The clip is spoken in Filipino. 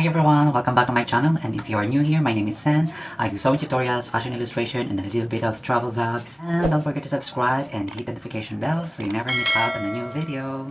Hi everyone, welcome back to my channel, and if you are new here, my name is Sen. I do sewing tutorials, fashion illustration, and a little bit of travel vlogs. And don't forget to subscribe and hit the notification bell so you never miss out on a new video.